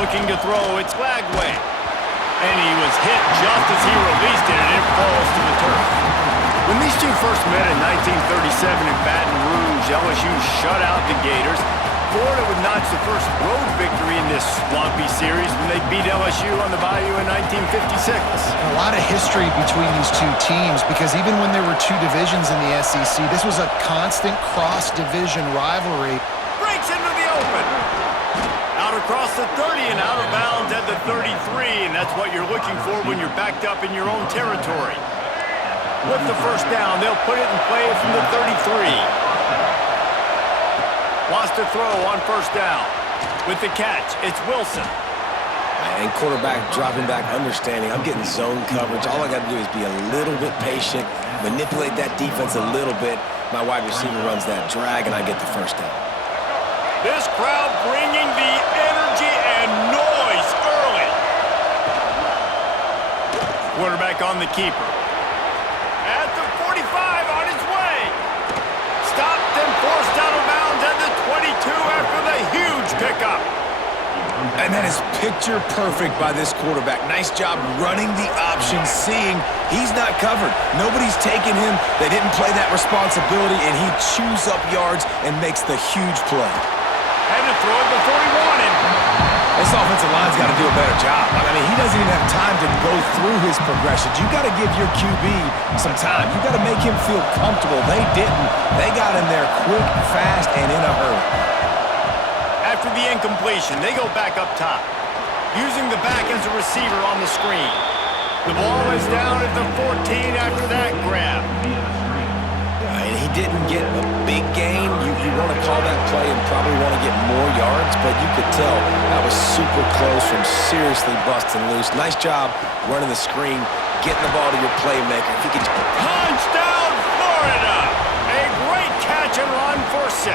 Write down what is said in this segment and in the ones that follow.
Looking to throw, it's Lagway. And he was hit just as he released it, and it falls to the turf. When these two first met in 1937 in Baton Rouge, LSU shut out the Gators. Florida would notch the first road victory in this swampy series when they beat LSU on the Bayou in 1956. A lot of history between these two teams because even when there were two divisions in the SEC, this was a constant cross-division rivalry. Breaks into the open. Out across the 30 and out of bounds at the 33, and that's what you're looking for when you're backed up in your own territory. With the first down, they'll put it in play from the 33. Wants to throw on first down. With the catch, it's Wilson. And quarterback dropping back, understanding. I'm getting zone coverage. All I got to do is be a little bit patient, manipulate that defense a little bit. My wide receiver runs that drag, and I get the first down. This crowd bringing the energy and noise early. Quarterback on the keeper. At the 45 on his way. Stopped and forced out of bounds at the 22 after the huge pickup. And that is picture perfect by this quarterback. Nice job running the option, seeing he's not covered. Nobody's taking him. They didn't play that responsibility, and he chews up yards and makes the huge play. And to throw it before he wanted. This offensive line's got to do a better job. I mean, he doesn't even have time to go through his progressions. You got to give your QB some time. You got to make him feel comfortable. They didn't. They got in there quick, fast, and in a hurry. After the incompletion, they go back up top, using the back as a receiver on the screen. The ball is down at the 14 after that grab. And he didn't get a big gain. You want to call that play and probably want to get more yards, but you could tell that was super close from seriously busting loose. Nice job running the screen, getting the ball to your playmaker. If he could... Touchdown, Florida! A great catch and run for 6.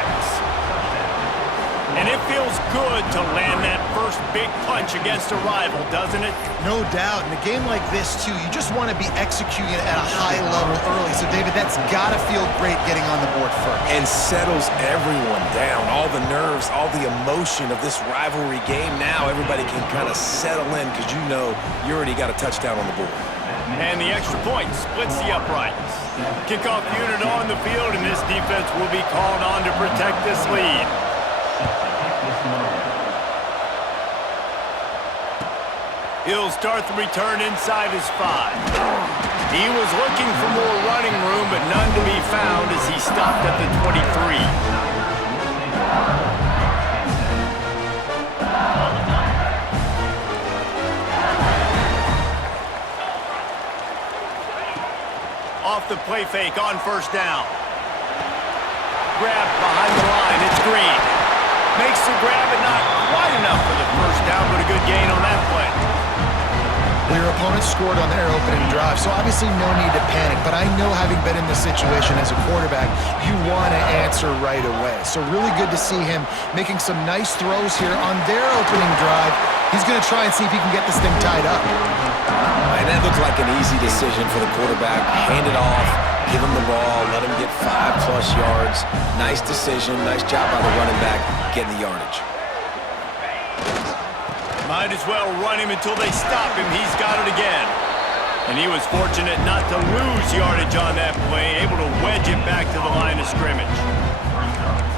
And it feels good to land that first big punch against a rival, doesn't it? No doubt. In a game like this, too, you just want to be executing at a high level early. So, David, that's got to feel great getting on the board first. And settles everyone down. All the nerves, all the emotion of this rivalry game. Now everybody can kind of settle in because you know you already got a touchdown on the board. And the extra point splits the uprights. Kickoff unit on the field, and this defense will be called on to protect this lead. He'll start the return inside his 5. He was looking for more running room, but none to be found as he stopped at the 23. Off the play fake on first down. Grab behind the line, it's Green. Makes the grab and not quite enough for the first down, but a good gain on that play. Your opponent scored on their opening drive, so obviously no need to panic. But I know, having been in this situation as a quarterback, you want to answer right away. So really good to see him making some nice throws here on their opening drive. He's going to try and see if he can get this thing tied up. And that looked like an easy decision for the quarterback. Hand it off, give him the ball, let him get 5+ yards. Nice decision, nice job by the running back getting the yardage. Might as well run him until they stop him. He's got it again. And he was fortunate not to lose yardage on that play, able to wedge it back to the line of scrimmage.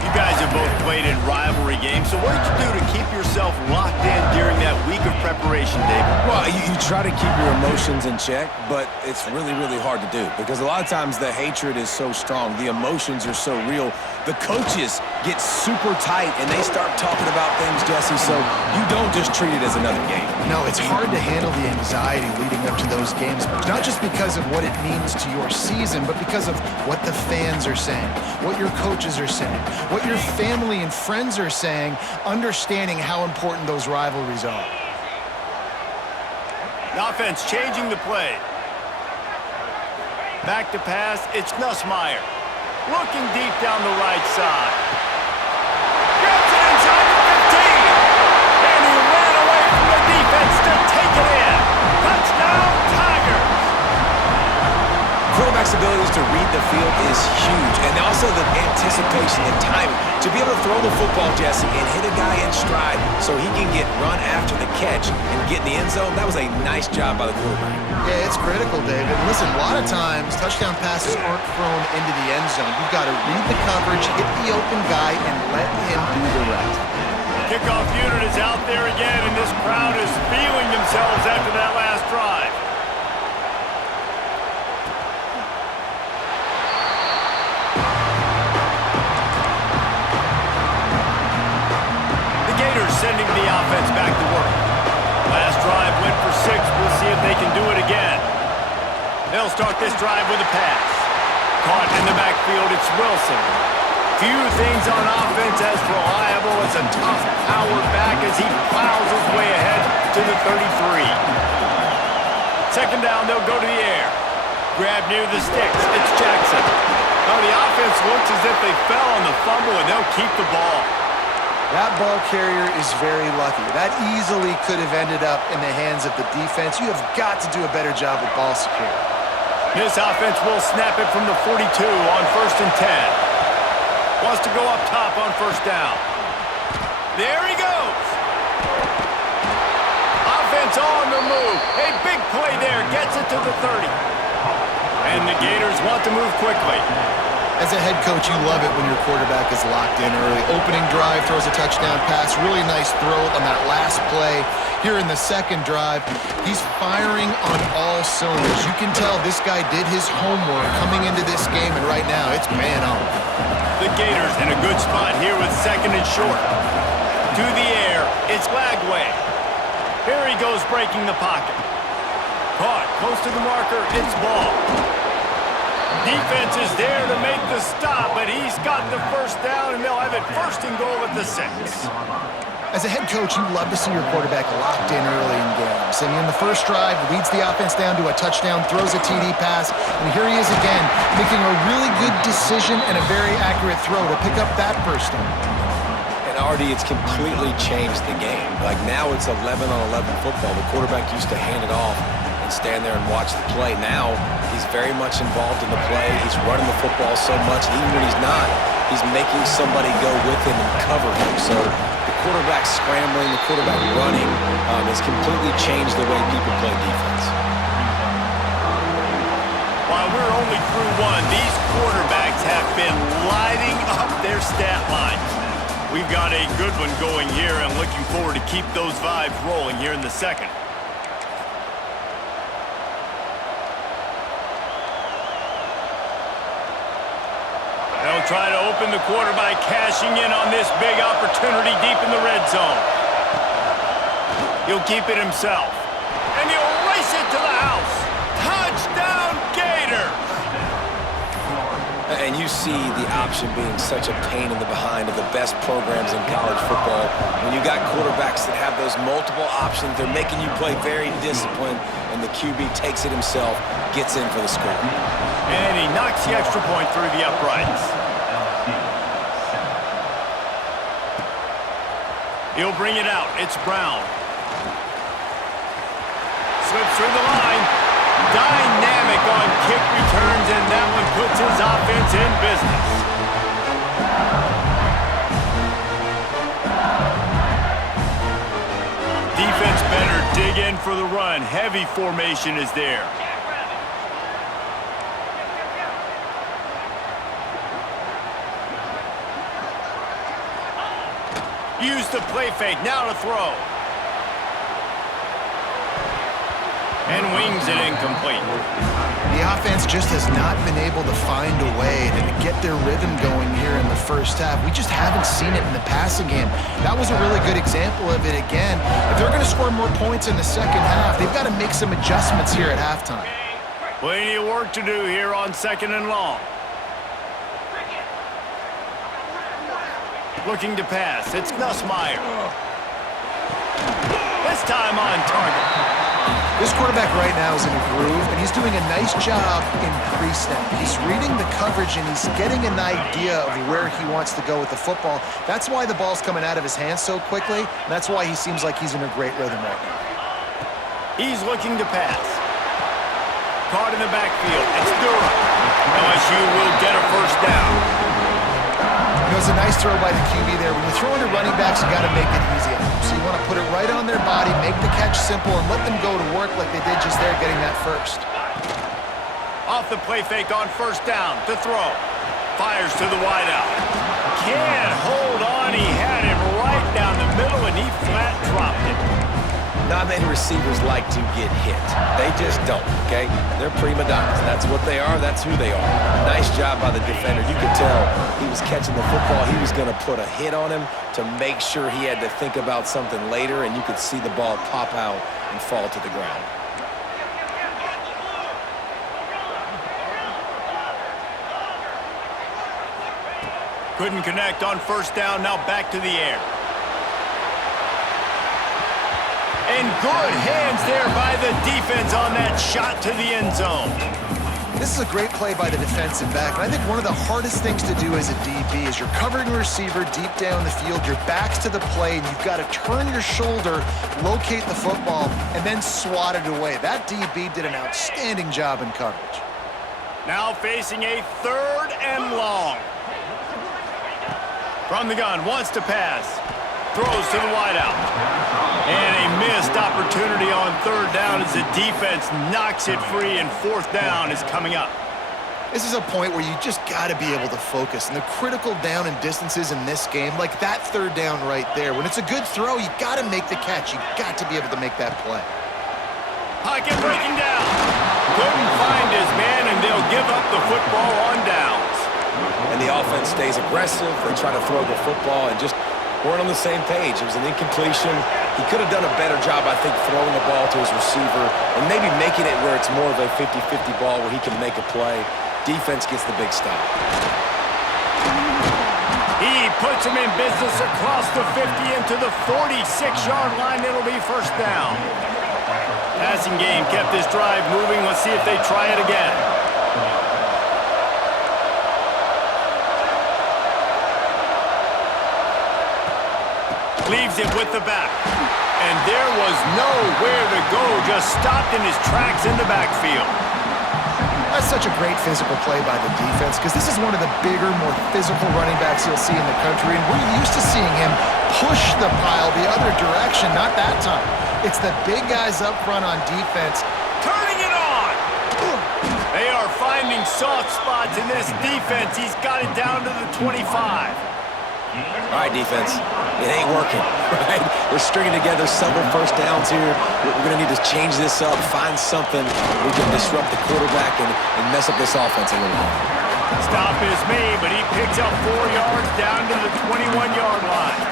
You guys have both played in rivalry games, so what did you do to keep yourself locked in during that week of preparation, David? Well, you try to keep your emotions in check, but it's really, really hard to do because a lot of times the hatred is so strong, the emotions are so real. The coaches get super tight and they start talking about things, Jesse, so you don't just treat it as another game. No, it's hard to handle the anxiety leading up to those games, not just because of what it means to your season, but because of what the fans are saying, what your coaches are saying, what your family and friends are saying, understanding how important those rivalries are. The offense changing the play. Back to pass, it's Nussmeier. Looking deep down the right side. Gets it inside the 15. And he ran away from the defense to take it in. Touchdown, Tigers. Quarterback's ability is to read the field is huge. And also the anticipation and timing. To be able to throw the football, Jesse, and hit a guy in stride so he can get run after the catch and get in the end zone, that was a nice job by the quarterback. Yeah, it's critical, David. Listen, a lot of times touchdown passes aren't thrown into the end zone. You've got to read the coverage, hit the open guy, and let him do the rest. Kickoff unit is out there again, and this crowd is feeling themselves after that last drive. The Gators sending the offense back to work. Last drive went for 6. We'll see if they can do it again. They'll start this drive with a pass. Caught in the backfield, it's Wilson. Few things on offense as reliable as a tough power back as he plows his way ahead to the 33. Second down, they'll go to the air. Grab near the sticks. It's Jackson. Now the offense looks as if they fell on the fumble, and they'll keep the ball. That ball carrier is very lucky. That easily could have ended up in the hands of the defense. You have got to do a better job with ball security. This offense will snap it from the 42 on 1st and 10. Wants to go up top on 1st down. There he goes. Offense on the move. A big play there. Gets it to the 30. And the Gators want to move quickly. As a head coach, you love it when your quarterback is locked in early. Opening drive, throws a touchdown pass. Really nice throw on that last play. Here in the second drive, he's firing on all cylinders. You can tell this guy did his homework coming into this game, and right now it's paying off. The Gators in a good spot here with 2nd and short. To the air, it's Lagway. Here he goes breaking the pocket. Caught close to the marker, it's ball. Defense is there to make the stop, but he's got the 1st down, and they'll have it 1st and goal at the 6. As a head coach, you love to see your quarterback locked in early in games. And in the first drive, leads the offense down to a touchdown, throws a TD pass, and here he is again, making a really good decision and a very accurate throw to pick up that 1st down. And Artie, it's completely changed the game. Like now it's 11-on-11 football. The quarterback used to hand it off and stand there and watch the play. Now he's very much involved in the play. He's running the football so much, and even when he's not, he's making somebody go with him and cover him. So the quarterback scrambling, the quarterback running has completely changed the way people play defense. While we're only through 1, these quarterbacks have been lighting up their stat lines. We've got a good one going here, and looking forward to keep those vibes rolling here in the second. They'll try to open the quarter by cashing in on this big opportunity deep in the red zone. He'll keep it himself. And he'll race it to the house. Touchdown, Gators! And you see the option being such a pain in the behind of the best programs in college football. When you got quarterbacks that have those multiple options, they're making you play very disciplined, and the QB takes it himself, gets in for the score. And he knocks the extra point through the uprights. He'll bring it out. It's Brown. Slips through the line. Dynamic on kick returns, and that one puts his offense in business. Defense better dig in for the run. Heavy formation is there. Use the play fake, now to throw. And wings it incomplete. The offense just has not been able to find a way to get their rhythm going here in the first half. We just haven't seen it in the passing game. That was a really good example of it again. If they're going to score more points in the second half, they've got to make some adjustments here at halftime. Plenty of work to do here on 2nd and long. Looking to pass. It's Nussmeier. This time on target. This quarterback right now is in a groove, and he's doing a nice job in pre-snap. He's reading the coverage, and he's getting an idea of where he wants to go with the football. That's why the ball's coming out of his hands so quickly, and that's why he seems like he's in a great rhythm right now. He's looking to pass. Caught in the backfield. It's Durham. LSU will get a first down. It was a nice throw by the QB there. When you're throwing to running backs, you got to make it easy on them. So you want to put it right on their body, make the catch simple, and let them go to work like they did just there, getting that first. Off the play fake on first down to throw. Fires to the wideout. Can't hold on. He had him right down the middle, and he flat dropped it. Not many receivers like to get hit. They just don't, okay? They're prima donnas. That's what they are. That's who they are. Nice job by the defender. You could tell he was catching the football. He was going to put a hit on him to make sure he had to think about something later, and you could see the ball pop out and fall to the ground. Couldn't connect on first down. Now back to the air. And good hands there by the defense on that shot to the end zone. This is a great play by the defensive back, and I think one of the hardest things to do as a DB is you're covering a receiver deep down the field, your back's to the play, and you've got to turn your shoulder, locate the football, and then swat it away. That DB did an outstanding job in coverage. Now facing a third and long. From the gun, wants to pass. Throws to the wideout. And a missed opportunity on third down as the defense knocks it free, and fourth down is coming up. This is a point where you just got to be able to focus. And the critical down and distances in this game, like that third down right there, when it's a good throw, you got to make the catch. You got to be able to make that play. Pocket breaking down. Couldn't find his man, and they'll give up the football on downs. And the offense stays aggressive. They try to throw the football and just weren't on the same page. It was an incompletion. He could have done a better job, I think, throwing the ball to his receiver and maybe making it where it's more of a 50-50 ball where he can make a play. Defense gets the big stop. He puts him in business across the 50 into the 46-yard line. It'll be first down. Passing game kept this drive moving. Let's see if they try it again. Leaves it with the back. And there was nowhere to go. Just stopped in his tracks in the backfield. That's such a great physical play by the defense because this is one of the bigger, more physical running backs you'll see in the country. And we're used to seeing him push the pile the other direction. Not that time. It's the big guys up front on defense. Turning it on. They are finding soft spots in this defense. He's got it down to the 25. All right, defense, it ain't working, right? We're stringing together several first downs here. We're going to need to change this up, find something we can disrupt the quarterback and mess up this offense a little bit. Stop is made, but he picks up 4 yards down to the 21-yard line.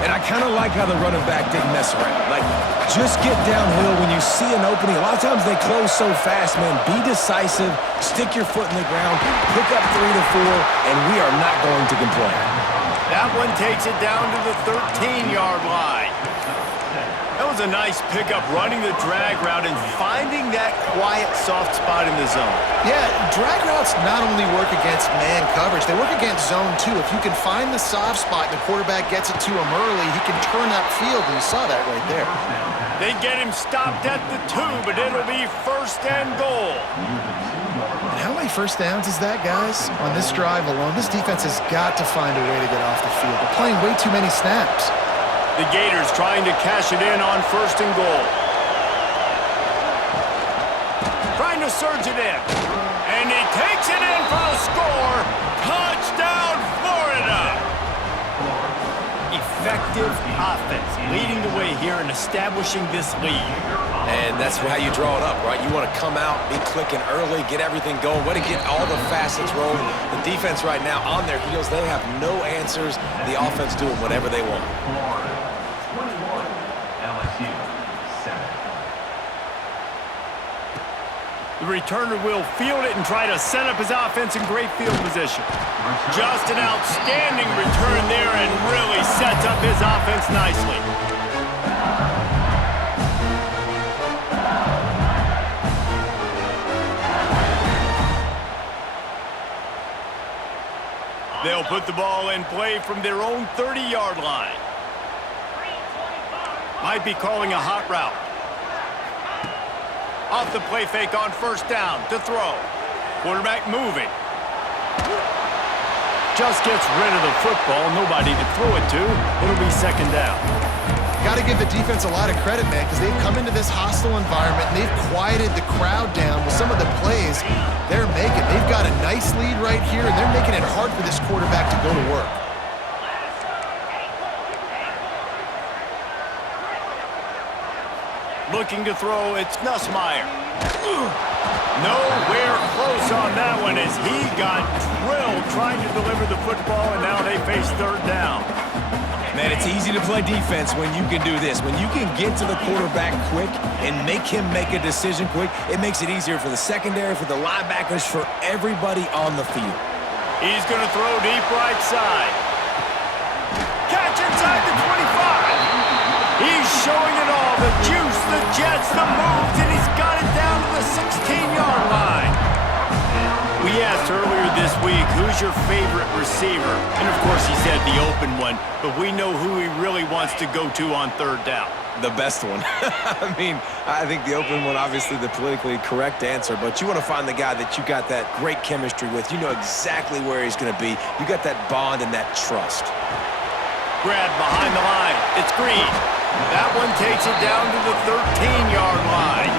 And I kind of like how the running back didn't mess around. Like, just get downhill when you see an opening. A lot of times they close so fast, man. Be decisive, stick your foot in the ground, pick up 3 to 4, and we are not going to complain. That one takes it down to the 13-yard line. That was a nice pickup, running the drag route and finding that quiet, soft spot in the zone. Yeah, drag routes not only work against man coverage, they work against zone too. If you can find the soft spot and the quarterback gets it to him early, he can turn upfield, and you saw that right there. They get him stopped at the 2, but it'll be first and goal. And how many first downs is that, guys? On this drive alone, this defense has got to find a way to get off the field. They're playing way too many snaps. The Gators trying to cash it in on first and goal. Trying to surge it in. And he takes it in for the score. Touchdown, Florida! Effective offense, leading the way here and establishing this lead. And that's how you draw it up, right? You want to come out, be clicking early, get everything going, way to get all the facets rolling. The defense right now on their heels, they have no answers. The offense doing whatever they want. The returner will field it and try to set up his offense in great field position. Just an outstanding return there and really sets up his offense nicely. They'll put the ball in play from their own 30-yard line. Might be calling a hot route. Off the play fake on first down to throw. Quarterback moving. Just gets rid of the football. Nobody to throw it to. It'll be second down. Got to give the defense a lot of credit, man, because they've come into this hostile environment and they've quieted the crowd down with some of the plays they're making. They've got a nice lead right here, and they're making it hard for this quarterback to go to work. Looking to throw, it's Nussmeier. Nowhere close on that one as he got drilled trying to deliver the football, and now they face third down. Man, it's easy to play defense when you can do this. When you can get to the quarterback quick and make him make a decision quick, it makes it easier for the secondary, for the linebackers, for everybody on the field. He's going to throw deep right side. Catch inside the 25. He's showing it all, the juice, the jets, the moves, and he's got it down to the 16-yard line. We asked earlier this week, who's your favorite receiver? And of course he said the open one, but we know who he really wants to go to on third down. The best one. I mean, I think the open one, obviously the politically correct answer, but you want to find the guy that you got that great chemistry with. You know exactly where he's going to be. You got that bond and that trust. Grab behind the line. It's Green. That one takes it down to the 13-yard line.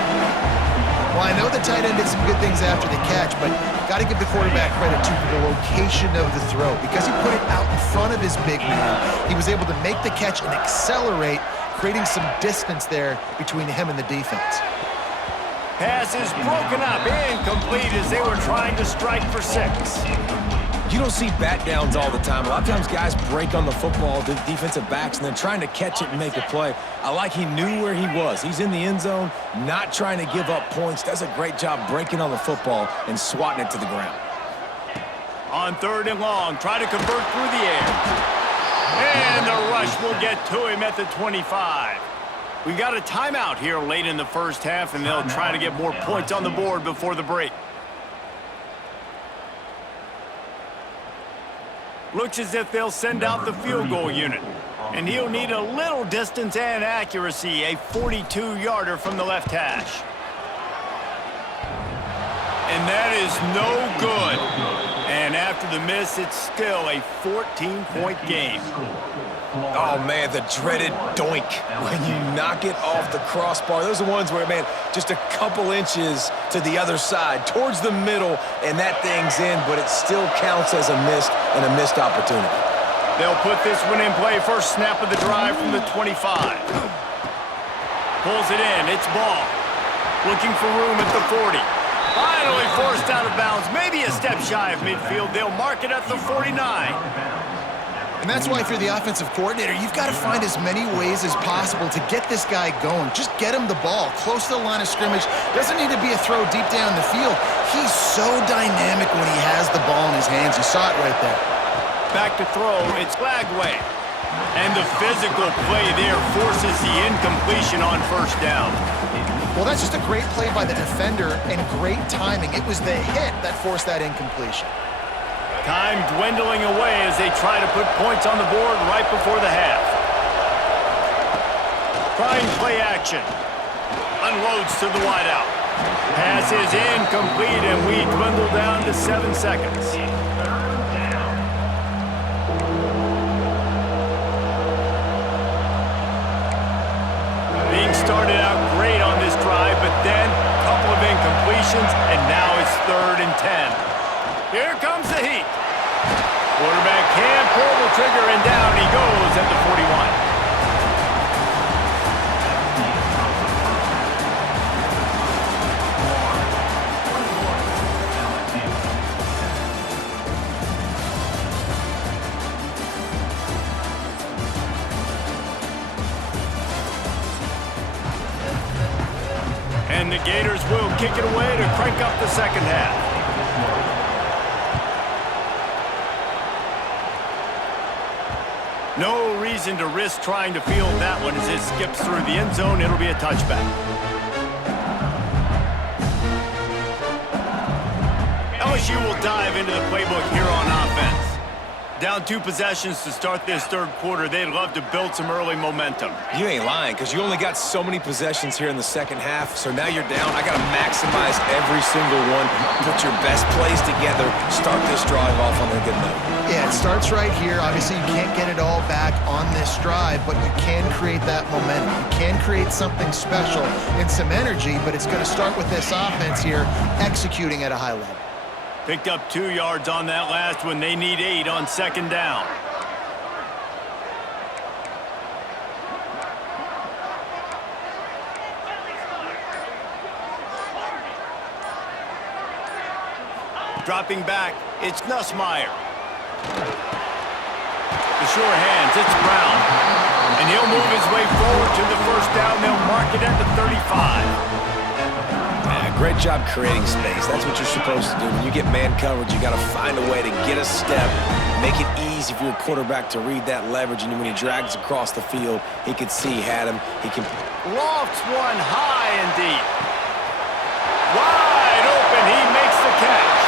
Well, I know the tight end did some good things after the catch, but got to give the quarterback credit to the location of the throw. Because he put it out in front of his big man, he was able to make the catch and accelerate, creating some distance there between him and the defense. Pass is broken up, incomplete as they were trying to strike for 6. You don't see bat downs all the time. A lot of times guys break on the football, the defensive backs, and then trying to catch it and make a play. I like he knew where he was. He's in the end zone, not trying to give up points. Does a great job breaking on the football and swatting it to the ground. On third and long, try to convert through the air. And the rush will get to him at the 25. We got a timeout here late in the first half, and they'll try to get more points on the board before the break. Looks as if they'll send out the field goal unit. And he'll need a little distance and accuracy, a 42-yarder from the left hash. And that is no good. And after the miss, it's still a 14-point game. Oh, man, the dreaded doink when you knock it off the crossbar. Those are ones where, man, just a couple inches to the other side, towards the middle, and that thing's in, but it still counts as a missed opportunity. They'll put this one in play. First snap of the drive from the 25. Pulls it in. It's ball. Looking for room at the 40. Finally forced out of bounds. Maybe a step shy of midfield. They'll mark it at the 49. And that's why if you're the offensive coordinator, you've got to find as many ways as possible to get this guy going. Just get him the ball close to the line of scrimmage. Doesn't need to be a throw deep down the field. He's so dynamic when he has the ball in his hands. You saw it right there. Back to throw, it's Flagway. And the physical play there forces the incompletion on first down. Well, that's just a great play by the defender and great timing. It was the hit that forced that incompletion. Time dwindling away as they try to put points on the board right before the half. Trying play action. Unloads to the wideout. Pass is incomplete, and we dwindle down to 7 seconds. Being started out great on this drive, but then a couple of incompletions, and now it's 3rd and 10. Here comes the heat. Quarterback can't pull the trigger, and down he goes at the 41. And the Gators will kick it away to crank up the second half. No reason to risk trying to field that one as it skips through the end zone. It'll be a touchback. LSU will dive into the playbook here on offense. Down 2 possessions to start this third quarter. They'd love to build some early momentum. You ain't lying, because you only got so many possessions here in the second half, so now you're down. I got to maximize every single one, put your best plays together, start this drive off on a good note. Yeah, it starts right here. Obviously, you can't get it all back on this drive, but you can create that momentum. You can create something special and some energy, but it's going to start with this offense here executing at a high level. Picked up 2 yards on that last one. They need 8 on second down. Dropping back, it's Nussmeier. The sure hands, it's Brown. And he'll move his way forward to the first down. They'll mark it at the 35. Great job creating space. That's what you're supposed to do. When you get man coverage, you got to find a way to get a step, make it easy for your quarterback to read that leverage, and when he drags across the field, he could see he had him. He can lofts one high and deep. Wide open, he makes the catch.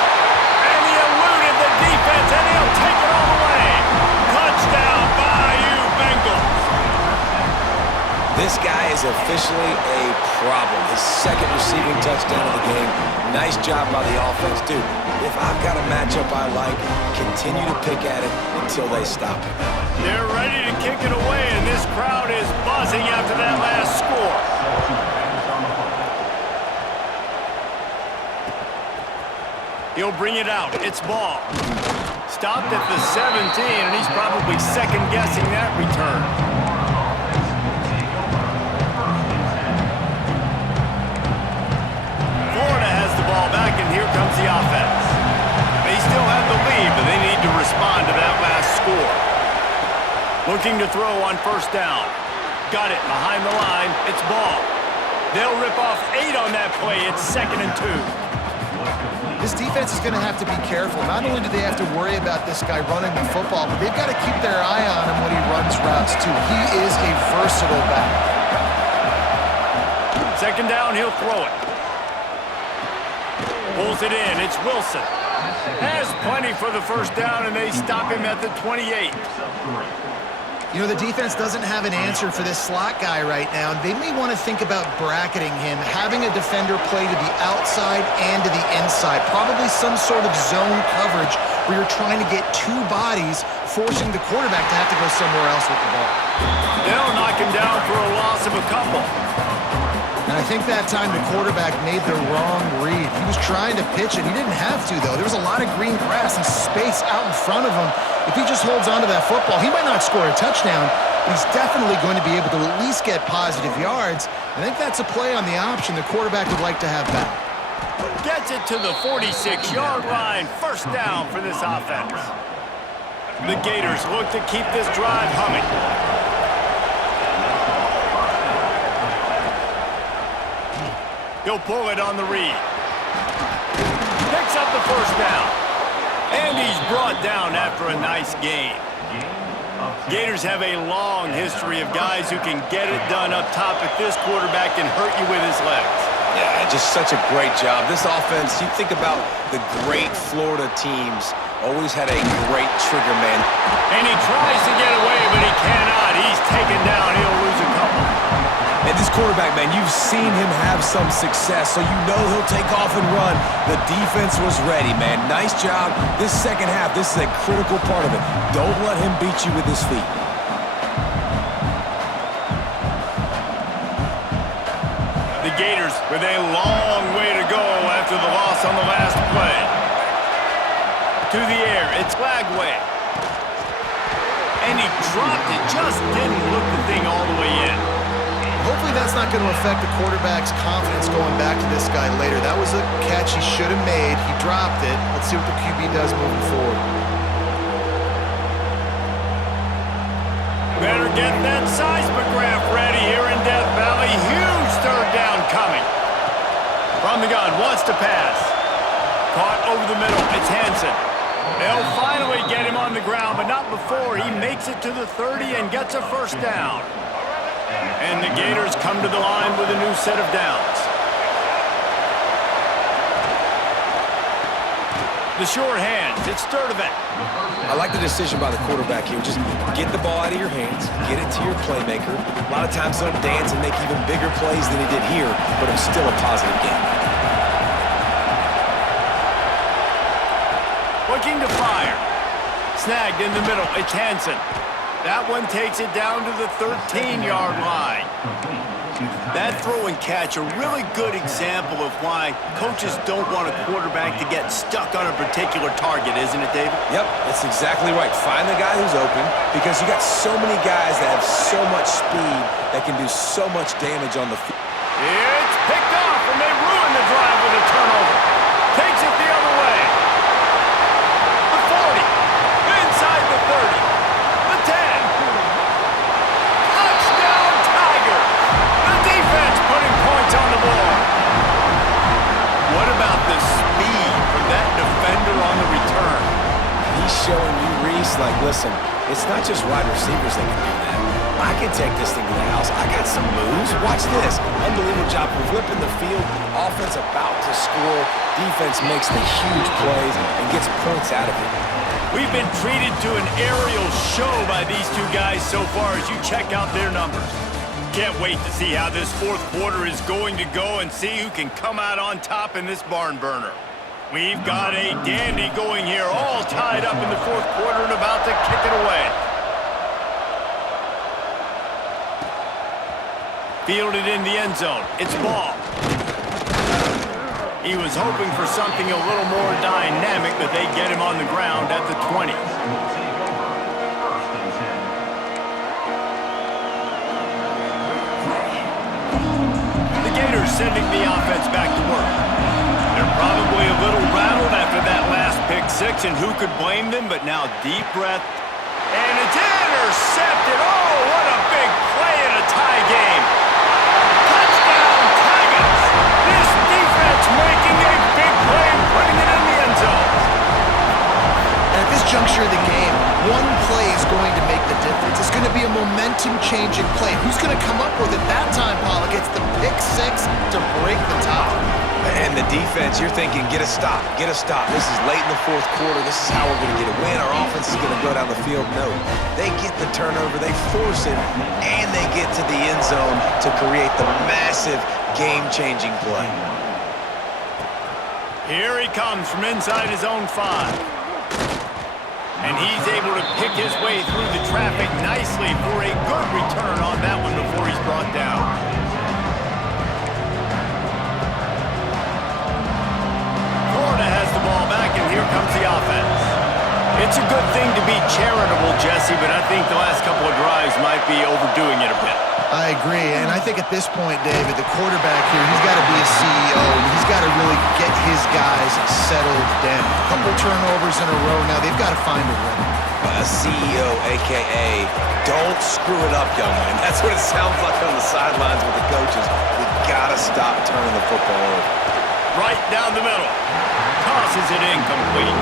And he eluded the defense, and he'll take it all the way. Touchdown, Bayou Bengals. This guy is officially a problem. His second receiving touchdown of the game. Nice job by the offense. Dude, if I've got a matchup I like, continue to pick at it until they stop it. They're ready to kick it away, and this crowd is buzzing after that last score. He'll bring it out. It's Ball. Stopped at the 17, and he's probably second-guessing that return. Florida has the ball back, and here comes the offense. They still have the lead, but they need to respond to that last score. Looking to throw on first down. Got it behind the line. It's Ball. They'll rip off 8 on that play. It's 2nd and 2. This defense is going to have to be careful. Not only do they have to worry about this guy running the football, but they've got to keep their eye on him when he runs routes, too. He is a versatile back. 2nd down, he'll throw it. Pulls it in. It's Wilson. Has plenty for the first down, and they stop him at the 28. You know, the defense doesn't have an answer for this slot guy right now. They may want to think about bracketing him, having a defender play to the outside and to the inside. Probably some sort of zone coverage where you're trying to get 2 bodies, forcing the quarterback to have to go somewhere else with the ball. They'll knock him down for a loss of a couple. And I think that time the quarterback made the wrong read. He was trying to pitch it. He didn't have to, though. There was a lot of green grass and space out in front of him. If he just holds on to that football, he might not score a touchdown, but he's definitely going to be able to at least get positive yards. I think that's a play on the option the quarterback would like to have back. Gets it to the 46-yard line. First down for this offense. The Gators look to keep this drive humming. He'll pull it on the read. Picks up the first down. And he's brought down after a nice gain. Gators have a long history of guys who can get it done up top, but this quarterback can hurt you with his legs. Yeah, just such a great job. This offense, you think about the great Florida teams, always had a great trigger man. And he tries to get away, but he cannot. He's taken down. He'll lose a couple. And this quarterback, man, you've seen him have some success, so you know he'll take off and run. The defense was ready, man. Nice job. This second half, this is a critical part of it. Don't let him beat you with his feet. The Gators with a long way to go after the loss on the last play. To the air, it's Lagway. And he dropped it, just didn't look the thing all the way in. Hopefully that's not going to affect the quarterback's confidence going back to this guy later. That was a catch he should have made. He dropped it. Let's see what the QB does moving forward. Better get that seismograph ready here in Death Valley. Huge third down coming. From the gun, wants to pass. Caught over the middle. It's Hansen. They'll finally get him on the ground, but not before. He makes it to the 30 and gets a first down. And the Gators come to the line with a new set of downs. The short hands. It's Sturdivant. I like the decision by the quarterback here. Just get the ball out of your hands, get it to your playmaker. A lot of times they'll dance and make even bigger plays than he did here, but it was still a positive game. Looking to fire. Snagged in the middle. It's Hansen. That one takes it down to the 13-yard line. That throw and catch, a really good example of why coaches don't want a quarterback to get stuck on a particular target, isn't it, David? Yep, that's exactly right. Find the guy who's open because you got so many guys that have so much speed that can do so much damage on the field. It's picked off, and they ruin the drive with a turnover. Takes it the other way. The 40, inside the 30, the 10. Touchdown, Tigers! The defense putting points on the board. What about the speed from that defender on the return? He's showing you, Reese, like, listen, it's not just wide receivers that can do that. I can take this thing to the house. I got some moves. Watch this. Unbelievable job of flipping the field. Offense about to score. Defense makes the huge plays and gets points out of it. We've been treated to an aerial show by these two guys so far as you check out their numbers. Can't wait to see how this fourth quarter is going to go and see who can come out on top in this barn burner. We've got a dandy going here, all tied up in the fourth quarter and about to kick it away. Fielded in the end zone. It's Ball. He was hoping for something a little more dynamic, but they get him on the ground at the 20. The Gators sending the offense back to work. They're probably a little rattled after that last pick six, and who could blame them? But now deep breath. And it's intercepted. Oh, what a big play in a tie game. Touchdown, Tigers. This defense making a big play and putting it in the end zone. And at this juncture of the game, one play is going to make the difference. It's going to be a momentum-changing play. Who's going to come up with it that time, Pollock? It's the pick six to break the tie. And the defense, you're thinking, get a stop, get a stop. This is late in the fourth quarter. This is how we're going to get a win. Our offense is going to go down the field. No, they get the turnover, they force it, and they get to the end zone to create the massive game-changing play. Here he comes from inside his own 5. And he's able to pick his way through the traffic nicely for a good return on that one before he's brought down. Florida has the ball back, and here comes the offense. It's a good thing to be charitable, Jesse, but I think the last couple of drives might be overdoing it a bit. I agree, and I think at this point, David, the quarterback here, he's got to be a CEO, and he's got to really get his guys settled down. A couple turnovers in a row now. They've got to find a winner. A CEO, a.k.a. don't screw it up, young man. That's what it sounds like on the sidelines with the coaches. We got to stop turning the football over. Right down the middle. Tosses it incomplete.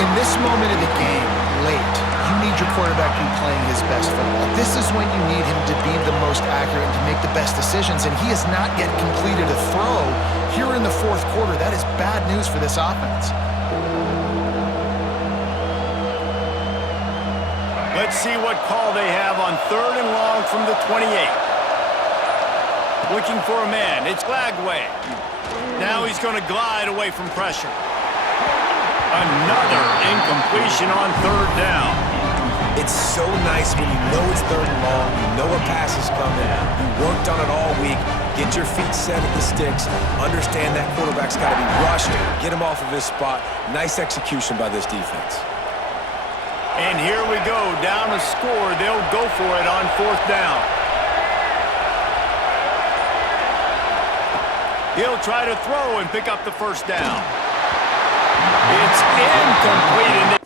In this moment of the game, late, you need your quarterback to be playing his best football. This is when you need him to be the most accurate and to make the best decisions, and he has not yet completed a throw here in the fourth quarter. That is bad news for this offense. Let's see what call they have on 3rd and long from the 28. Looking for a man. It's Lagway. Now he's going to glide away from pressure. Another incompletion on 3rd down. It's so nice when you know it's 3rd and long, you know a pass is coming, you worked on it all week, get your feet set at the sticks, understand that quarterback's got to be rushed, get him off of his spot. Nice execution by this defense. And here we go, down a score. They'll go for it on 4th down. He'll try to throw and pick up the 1st down. It's incomplete.